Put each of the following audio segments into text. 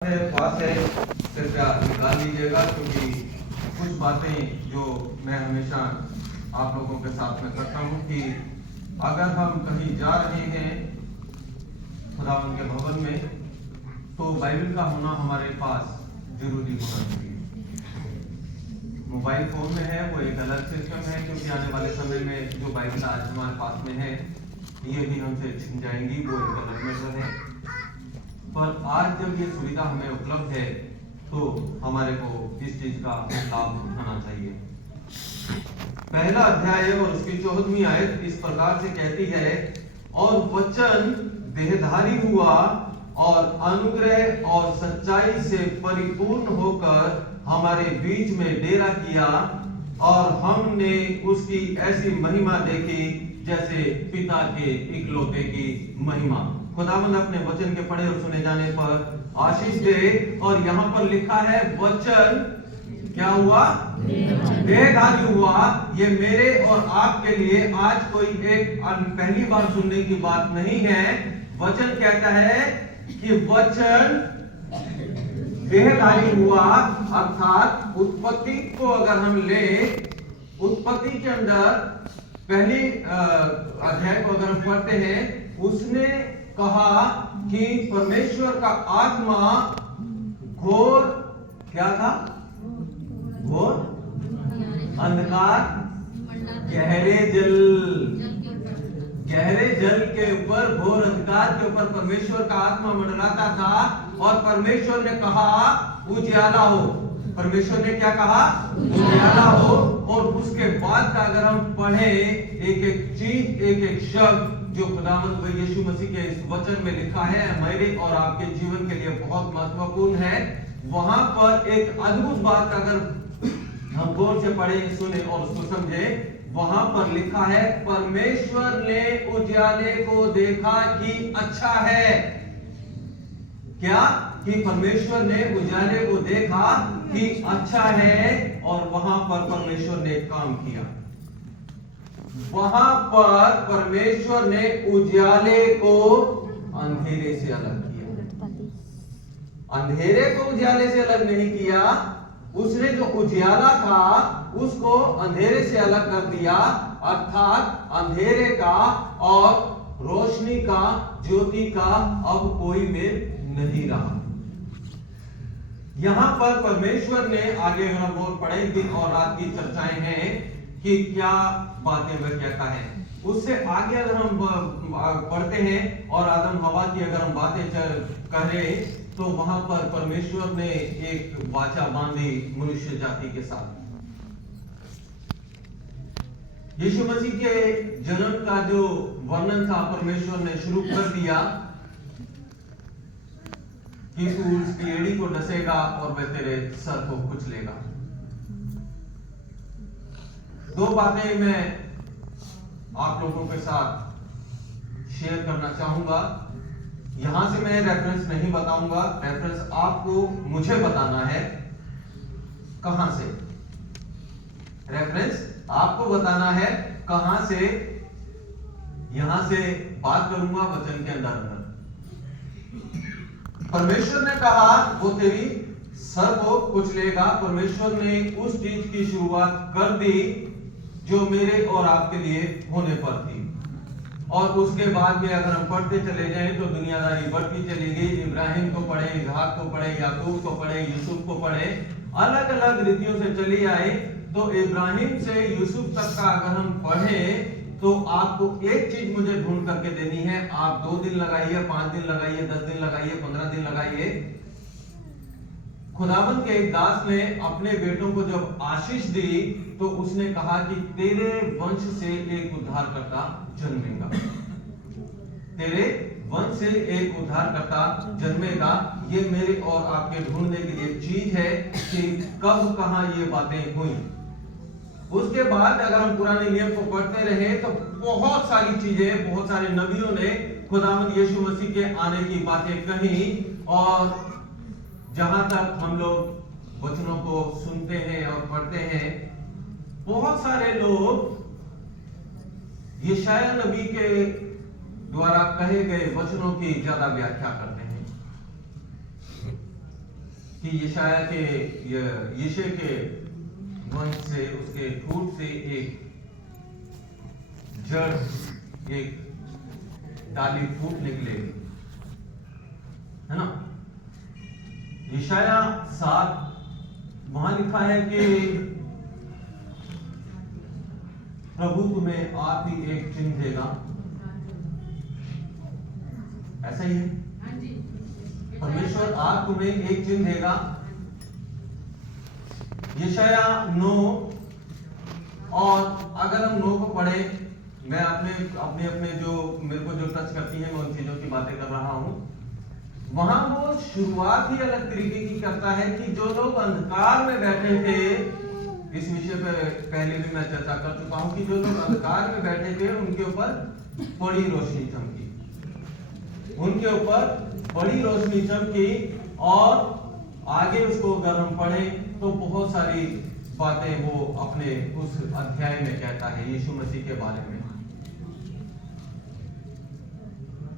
पास है, कृपया निकाल लीजिएगा, क्योंकि कुछ बातें जो मैं हमेशा आप लोगों के साथ में करता हूँ कि अगर हम कहीं जा रहे हैं खुदावंद के भवन में, तो बाइबल का होना हमारे पास जरूरी होना चाहिए। मोबाइल फोन में है वो एक अलग सिस्टम है, क्योंकि आने वाले समय में जो बाइबल आज हमारे पास में है ये भी हमसे छिन जाएंगी, वो एक अलग मैटर है। पर आज जब ये सुविधा हमें उपलब्ध है तो हमारे को इस चीज का लाभ उठाना चाहिए। पहला अध्याय और उसकी 14वीं आयत इस प्रकार से कहती है, और वचन देहधारी हुआ और अनुग्रह और सच्चाई से परिपूर्ण होकर हमारे बीच में डेरा किया, और हमने उसकी ऐसी महिमा देखी जैसे पिता के इकलौते की महिमा। खुदावंद अपने वचन के पढ़े और सुने जाने पर आशीष दे। और यहाँ पर लिखा है वचन क्या हुआ? देहधारी हुआ। ये मेरे और आपके लिए आज कोई एक पहली बार सुनने की बात नहीं है। वचन कहता है कि वचन देहधारी हुआ, अर्थात उत्पत्ति को अगर हम ले, उत्पत्ति के अंदर पहली अध्याय को अगर हम पढ़ते हैं, उसने कहा कि परमेश्वर का आत्मा घोर क्या था? घोर अंधकार गहरे जल के ऊपर, घोर अंधकार के ऊपर परमेश्वर का आत्मा मंडराता था, और परमेश्वर ने कहा उजियाला हो। परमेश्वर ने क्या कहा? उजियाला हो। और उसके बाद का अगर हम पढ़े एक एक चीज, एक एक शब्द जो खुदावंद यीशु मसीह के इस वचन में लिखा है, मेरे और आपके जीवन के लिए बहुत महत्वपूर्ण है। वहां पर एक अद्भुत बात अगर हम गौर से पढ़े, सुने और उसको समझे, वहां पर लिखा है परमेश्वर ने उजियाले को देखा कि अच्छा है। क्या? कि परमेश्वर ने उजियाले को देखा कि अच्छा है, और वहां पर परमेश्वर ने काम किया। वहां पर परमेश्वर ने उजियाले को अंधेरे से अलग किया। अंधेरे को उजियाले से अलग नहीं किया, उसने जो उजियाला था उसको अंधेरे से अलग कर दिया, अर्थात अंधेरे का और रोशनी का, ज्योति का अब कोई मेल नहीं रहा। यहां पर परमेश्वर ने, आगे अगर हम और पढ़े, दिन और रात की चर्चाएं हैं कि क्या बातें वह कहता है। उससे आगे अगर हम पढ़ते हैं और आदम हवा की अगर हम बातें करें, तो वहां पर परमेश्वर ने एक वाचा बांधी मनुष्य जाति के साथ। यीशु मसीह के जन्म का जो वर्णन था परमेश्वर ने शुरू कर दिया कि तू उसकी एड़ी को डसेगा और वह तेरे सर को कुचलेगा। दो बातें मैं आप लोगों के साथ शेयर करना चाहूंगा। यहां से मैं रेफरेंस नहीं बताऊंगा, रेफरेंस आपको मुझे बताना है कहां से। रेफरेंस आपको बताना है कहां से। यहां से बात करूंगा वचन के अंदर। परमेश्वर ने कहा वो तेरी सर को कुचलेगा। परमेश्वर ने उस चीज की शुरुआत कर दी जो मेरे और आपके लिए होने पर थी, और उसके बाद में अगर हम पढ़ते चले जाएं तो दुनियादारी बढ़ती चली गई। इब्राहिम को पढ़े, इसहाक को पढ़े, याकूब को पढ़े, यूसुफ को पढ़े, अलग अलग रीतियों से चली आए। तो इब्राहिम से यूसुफ तक का अगर हम पढ़े तो आपको एक चीज मुझे ढूंढ करके देनी है। आप 2 दिन लगाइए, 5 दिन लगाइए, 10 दिन लगाइए, 15 दिन लगाइए। खुदावंद के एक दास ने अपने बेटों को जब आशीष दी तो उसने कहा कि तेरे वंश से एक उद्धारकर्ता जन्मेगा। तेरे वंश से एक उद्धारकर्ता जन्मेगा। ये मेरे और आपके ढूंढने के लिए चीज है कि कब कहां ये बातें हुई। उसके बाद अगर हम पुराने नियम को पढ़ते रहे तो बहुत सारी चीजें, बहुत सारे नबियों ने खुदावंद यीशु मसीह के आने की बातें कही। और जहां तक हम लोग वचनों को सुनते हैं और पढ़ते हैं, बहुत सारे लोग यशायाह नबी के द्वारा कहे गए वचनों की ज्यादा व्याख्या करते हैं। कि यीशु के वंश से, उसके ठूठ से एक जड़, एक डाली फूट निकलेगी, है ना। यशाया 7 वहां लिखा है कि प्रभु तुम्हें आप ही एक चिन्ह देगा। ऐसा ही है, परमेश्वर आप तुम्हें एक चिन्ह देगा। यशाया 9, और अगर हम 9 को पढ़े, मैं अपने जो मेरे को जो टच करती है, मैं उन चीजों की बातें कर रहा हूं। वहां वो शुरुआत ही अलग तरीके की करता है कि जो लोग अंधकार में बैठे थे, इस विषय पे पहले भी मैं चर्चा कर चुका हूं कि जो लोग अंधकार में बैठे थे उनके ऊपर बड़ी रोशनी चमकी, उनके ऊपर बड़ी रोशनी चमकी। और आगे उसको अगर हम पढ़ें तो बहुत सारी बातें वो अपने उस अध्याय में कहता है यीशु मसीह के बारे में।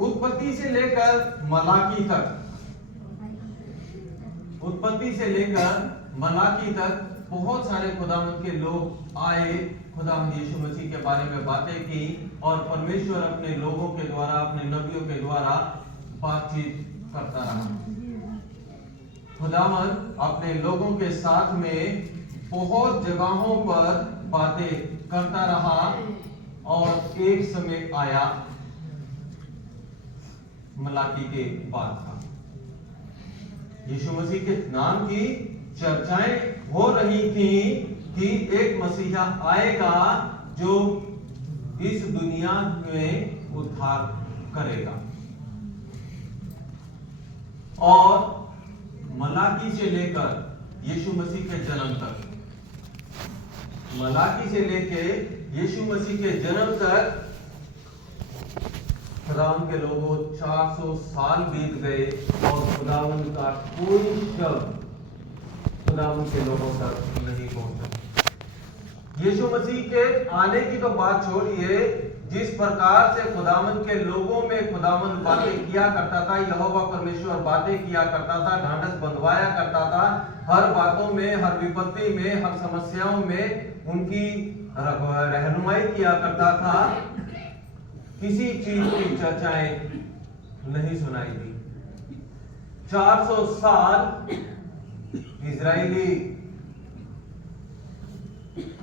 उत्पत्ति से लेकर मलाकी तक, उत्पत्ति से लेकर मलाकी तक बहुत सारे खुदावंद के लोग आए, खुदावंद यीशु मसीह के बारे में बातें की, और परमेश्वर अपने लोगों के द्वारा, अपने नबियों के द्वारा बातचीत करता रहा। खुदावंद अपने लोगों के साथ में बहुत जगहों पर बातें करता रहा, और एक समय आया मलाकी के बाद का, यीशु मसीह के नाम की चर्चाएं हो रही थी कि एक मसीहा आएगा जो इस दुनिया में उद्धार करेगा। और मलाकी से लेकर यीशु मसीह के जन्म तक, मलाकी से लेके यीशु मसीह के जन्म तक खुदावंद के लोगों 400 साल बीत गए, और खुदावंद का कोई शब्द खुदावंद के लोगों तक नहीं पहुंचा। यीशु मसीह के आने की तो बात छोड़िए, जिस प्रकार से खुदावंद के लोगों में खुदावंद बातें किया करता था, यहोवा परमेश्वर बातें किया करता था, ढांढस बंधवाया करता था, हर बातों में, हर विपत्ति में, हर समस्याओं में उनकी रहनुमाई किया करता था, किसी चीज की चर्चाएं नहीं सुनाई दी। 400 साल इजरायली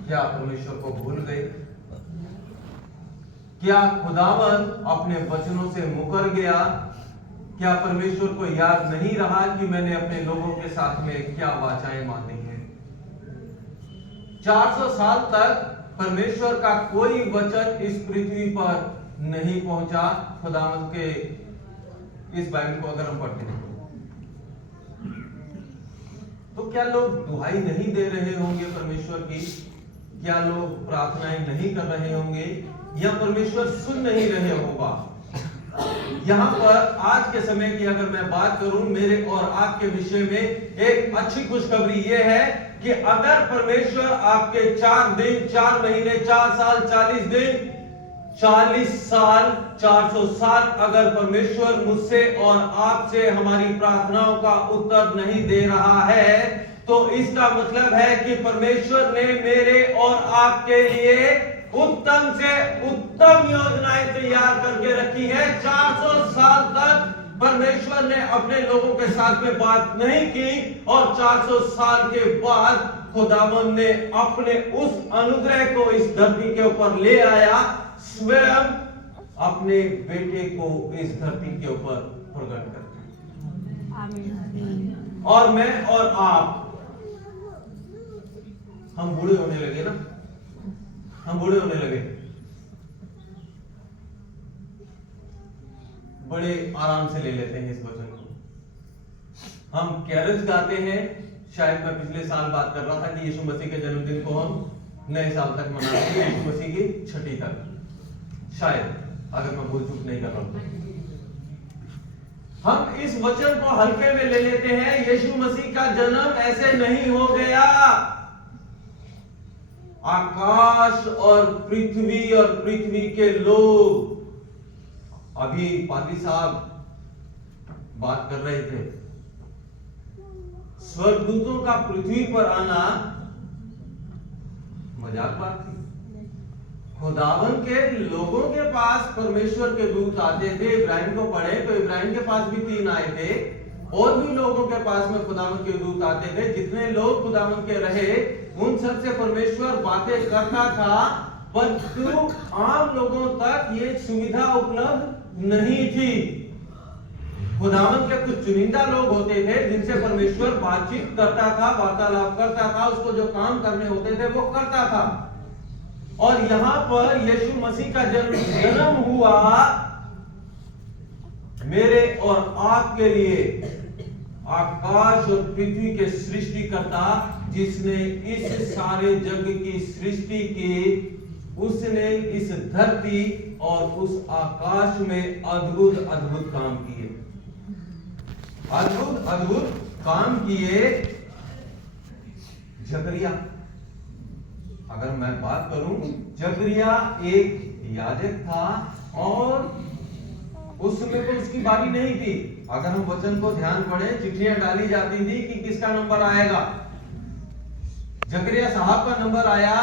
क्या परमेश्वर को भूल गए? क्या खुदावंद अपने वचनों से मुकर गया? क्या परमेश्वर को याद नहीं रहा कि मैंने अपने लोगों के साथ में क्या वाचाएं मानी है? 400 साल तक परमेश्वर का कोई वचन इस पृथ्वी पर नहीं पहुंचा। खुदावंद के इस बाइबल को अगर हम पढ़ते हैं तो क्या लोग दुहाई नहीं दे रहे होंगे परमेश्वर की? क्या लोग प्रार्थनाएं नहीं कर रहे होंगे? या परमेश्वर सुन नहीं रहे होगा? यहां पर आज के समय की अगर मैं बात करूं, मेरे और आपके विषय में एक अच्छी खुशखबरी यह है कि अगर परमेश्वर आपके 4 दिन, 4 महीने, 4 साल, 40 दिन, 40 साल, 400 साल अगर परमेश्वर मुझसे और आपसे हमारी प्रार्थनाओं का उत्तर नहीं दे रहा है, तो इसका मतलब है कि परमेश्वर ने मेरे और आपके लिए उत्तम से उत्तम योजनाएं तैयार करके रखी है। 400 साल तक परमेश्वर ने अपने लोगों के साथ में बात नहीं की, और 400 साल के बाद खुदावंद ने अपने उस अनुग्रह को इस धरती के ऊपर ले आया, स्वयं अपने बेटे को इस धरती के ऊपर प्रकट करके। आमीन। और मैं और आप, हम बूढ़े होने लगे ना, हम बूढ़े होने लगे, बड़े आराम से ले लेते हैं इस वचन को। हम कैरल्स गाते हैं, शायद मैं पिछले साल बात कर रहा था कि यीशु मसीह के जन्मदिन को हम नए साल तक मनाते हैं, यीशु मसीह की छठी तक, शायद, अगर मैं भूल चूक नहीं कर रहा हूं। हम इस वचन को हल्के में ले लेते हैं। यीशु मसीह का जन्म ऐसे नहीं हो गया। आकाश और पृथ्वी के लोग, अभी पादी साहब बात कर रहे थे, स्वर्गदूतों का पृथ्वी पर आना मजाक बात थी। खुदावन के लोगों के पास परमेश्वर के दूत आते थे। इब्राहिम को पढ़े तो इब्राहिम के पास भी 3 आए थे, और भी लोगों के पास में खुदावन के दूत आते थे। जितने लोग खुदावन के रहे उन सब से परमेश्वर बातें करता था, परंतु आम लोगों तक ये सुविधा उपलब्ध नहीं थी। खुदावन के कुछ चुनिंदा लोग होते थे जिनसे परमेश्वर बातचीत करता था, वार्तालाप करता था, उसको जो काम करने होते थे वो करता था। और यहां पर यीशु मसीह का जन्म हुआ मेरे और आपके लिए। आकाश और पृथ्वी के सृष्टिकर्ता जिसने इस सारे जग की सृष्टि की, उसने इस धरती और उस आकाश में अद्भुत अद्भुत काम किए, अद्भुत अद्भुत काम किए। जकरिया, अगर मैं बात करूं, जकरिया एक याजक था और उस समय तो उसकी बारी नहीं थी। अगर हम वचन को ध्यान पढ़ें, चिट्ठियां डाली जाती थी कि किसका नंबर आएगा। जकरिया साहब का नंबर आया,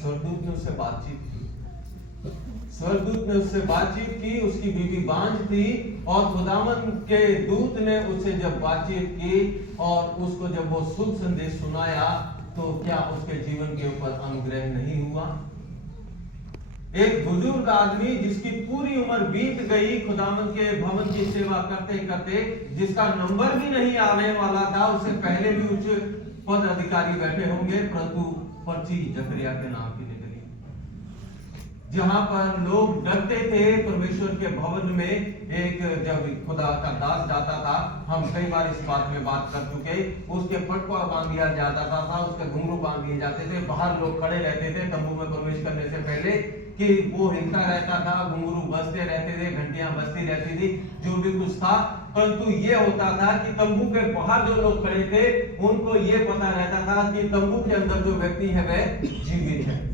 स्वर्गदूत ने उससे बातचीत की, स्वर्गदूत ने उससे बातचीत की। उसकी बीवी बांझ थी और खुदावन के दूत ने उससे जब बातचीत की और उसको जब वो शुभ संदेश सुनाया, तो क्या उसके जीवन के ऊपर अनुग्रह नहीं हुआ। एक बुजुर्ग आदमी जिसकी पूरी उम्र बीत गई खुदावन के भवन की सेवा करते करते, जिसका नंबर भी नहीं आने वाला था, उससे पहले भी उच्च पद अधिकारी बैठे होंगे, परंतु पर्ची जकरिया के नाम की निकली। जहां पर लोग डरते थे परमेश्वर के भवन में, एक जब खुदा का दास जाता था, हम कई बार इस बात में बात कर चुके, उसके पटवा बांध दिया जाता था, उसके घुंघरू बांध दिए जाते थे, बाहर लोग खड़े रहते थे तंबू में प्रवेश करने से पहले कि वो हिलता रहता था, घुंघरू बजते रहते थे, घंटियां बजती रहती थी, जो भी कुछ था। परंतु ये होता था कि तंबू के बाहर जो लोग खड़े थे उनको ये पता रहता था कि तंबू के अंदर जो व्यक्ति है वह जीवित है।